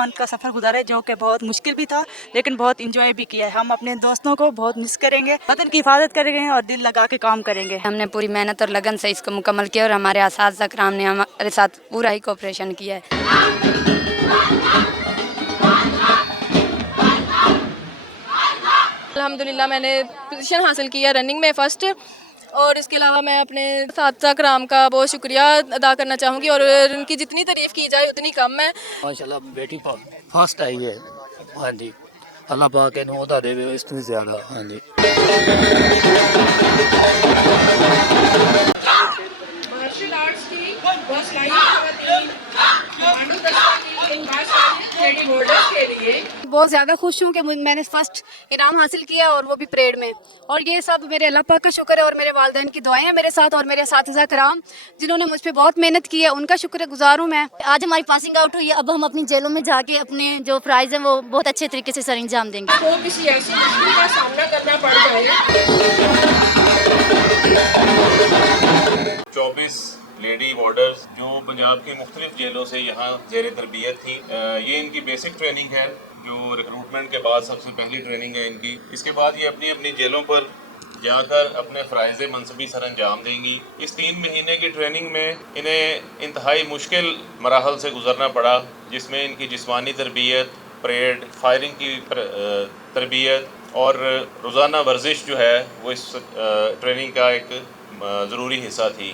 Month का सफ़र गुजारा है, जो कि बहुत मुश्किल भी था लेकिन बहुत इंजॉय भी किया है। हम अपने दोस्तों को बहुत मिस करेंगे, वतन की हिफाजत करेंगे और दिल लगा के काम करेंगे। हमने पूरी मेहनत और लगन से इसको मुकम्मल किया और हमारे असातिज़ा कराम ने हमारे साथ पूरा ही कोऑपरेशन किया है। अल्हम्दुलिल्लाह मैंने पोजीशन हासिल किया रनिंग में फ़र्स्ट, और इसके अलावा मैं अपने असातिज़ा कराम का बहुत शुक्रिया अदा करना चाहूँगी और उनकी जितनी तारीफ़ की जाए उतनी कम है। माशाल्लाह बेटी फर्स्ट आई है। हाँ जी, अल्लाह पाक इन्हें ओहदा देवे इससे ज़्यादा। हाँ जी। मार्शल आर्ट्स की हौसलाई ख़वातीन मांडू दस्ता की इन लेडी बोर्डर्स के लिए बहुत ज़्यादा खुश हूँ कि मैंने फ़र्स्ट इनाम हासिल किया और वो भी परेड में। और ये सब मेरे अल्लाह पाक का शुक्र है और मेरे वालिदैन की दुआएं हैं मेरे साथ, और मेरे असातिज़ा कराम जिन्होंने मुझ पर बहुत मेहनत की है, उनका शुक्रगुजार हूँ मैं। आज हमारी पासिंग आउट हुई है, अब हम अपनी जेलों में जाके अपने जो प्राइज़ हैं वो बहुत अच्छे तरीके से सर अंजाम देंगे। को किसी ऐसी मुश्किल का सामना करना पड़ जाए। 24 लेडी वार्डर्स जो पंजाब की मुख्तलिफ जेलों से यहाँ ज़ेर तरबियत थी। ये इनकी बेसिक ट्रेनिंग है जो रिक्रूटमेंट के बाद सबसे पहली ट्रेनिंग है इनकी। इसके बाद ये अपनी अपनी जेलों पर जाकर अपने फ़राइज़ मनसबी सर अंजाम देंगी। इस 3 महीने की ट्रेनिंग में इन्हें इंतहाई मुश्किल मराहल से गुजरना पड़ा, जिसमें इनकी जिस्मानी तरबियत, परेड, फायरिंग की तरबियत और रोज़ाना वर्जिश जो है वो इस ट्रेनिंग का एक ज़रूरी हिस्सा थी।